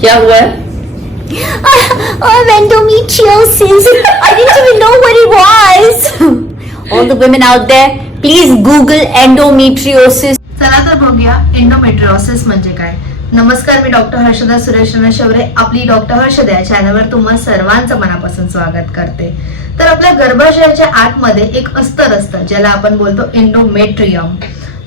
क्या हुआ है? Endometriosis. I didn't even know what it was. All the women out there, please Google endometriosis. चला तर बघूया एंडोमेट्रियोसिस म्हणजे काय. नमस्कार, मी डॉक्टर हर्षदा सुरेश शौरे आपली डॉक्टर हर्षदा या चॅनलवर तुम्हा सर्वांचं मनापासून स्वागत करते. तर आपल्या गर्भाशयाच्या आतमध्ये एक अस्तर असतं ज्याला आपण बोलतो एंडोमेट्रियम.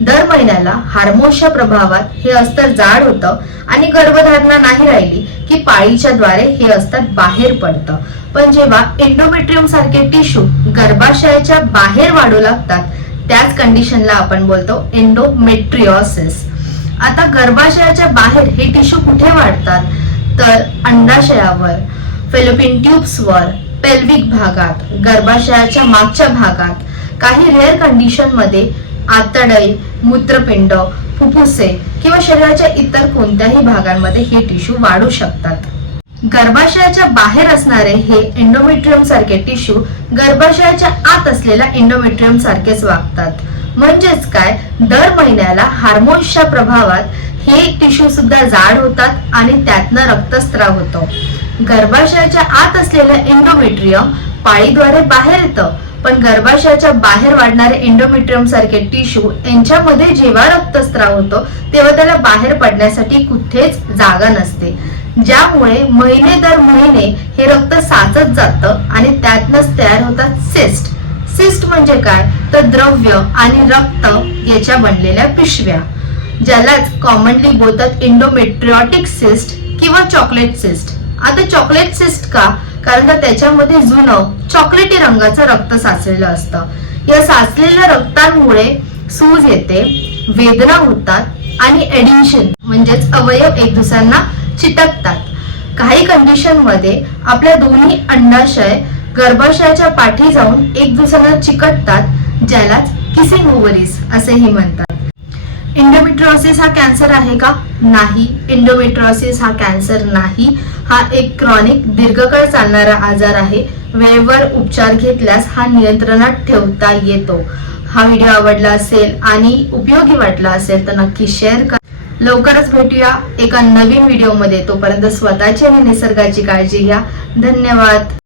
दर महिन्याला हार्मोन्सच्या प्रभावात हे अस्तर जाड होतं आणि गर्भधारणा नाही राहिली की पाळीच्या द्वारे हे अस्तर बाहेर पडतं. पण जेव्हा एंडोमेट्रियम सारखे टिश्यू गर्भाशयाच्या बाहेर वाढू लागतात त्याच कंडिशनला आपण बोलतो एंडोमेट्रियोसिस. आता गर्भाशयाच्या बाहेर हे टिश्यू कुठे वाढतात तर अंडाशयावर, फेलोपियन ट्यूब्सवर, पेल्विक भागात, गर्भाशयाच्या मागच्या भागात, काही रेअर कंडिशन मध्ये आतडे, मूत्रपिंड, फुफ्फुसे किंवा शरीराच्या इतर कोणत्याही भागांमध्ये हे टिश्यू वाढू शकतात. गर्भाशयाच्या बाहेर असणारे हे एंडोमेट्रियम सारखे टिश्यू गर्भाशयाच्या आत असलेल्या एंडोमेट्रियम सारखेच वागतात. म्हणजेच काय, दर महिन्याला हार्मोन्सच्या प्रभावात हे टिश्यू सुद्धा जाड होतात आणि त्यातनं रक्तस्राव होतो. गर्भाशयाच्या आत असलेलं एंडोमेट्रियम पाळीद्वारे बाहेर येतं, पण गर्भाशयाच्या बाहेर वाढणारे एंडोमेट्रियम सारखे टिश्यू यांच्यामध्ये जेव्हा रक्तस्राव होतो तेव्हा त्याला बाहेर पडण्यासाठी कुठेच जागा नसते, ज्यामुळे महिने दर महिने हे रक्त साचत जातं आणि त्यातनच तयार होतात सिस्ट. सिस्ट म्हणजे काय तर द्रव्य आणि रक्त याच्या बनलेल्या पिशव्या, ज्यालाच कॉमनली बोलतात एंडोमेट्रियोटिक सिस्ट किंवा चॉकलेट सिस्ट. आता चॉकलेट सिस्ट का, कारण का त्याच्यामध्ये जुनं चॉकलेटी रंगाचं रक्त साचलेलं असतं. या साचलेल्या रक्तांमुळे सूज येते, वेदना होतात आणि एडिशन म्हणजेच अवयव एक दुसऱ्यांना चिटकतात. काही कंडिशन मध्ये आपल्या दोन्ही अंडाशय गर्भाशयाच्या पाठी जाऊन एक दुसऱ्यांना चिकटतात, ज्यालाच किसिंग ओव्हरीज असेही म्हणतात. एंडोमेट्रियोसिस हा कॅन्सर आहे का? नाही, एंडोमेट्रियोसिस हा कॅन्सर नाही. हा एक क्रॉनिक दीर्घकाळ चालणारा आजार आहे. वेळेवर उपचार घेतल्यास हा नियंत्रणात ठेवता येतो. हा व्हिडिओ आवडला असेल आणि उपयोगी वाटला असेल तर नक्की शेअर करा. लवकरच भेटूया एका नवीन व्हिडिओ मध्ये. तोपर्यंत स्वतःची आणि निसर्गाची काळजी घ्या. धन्यवाद.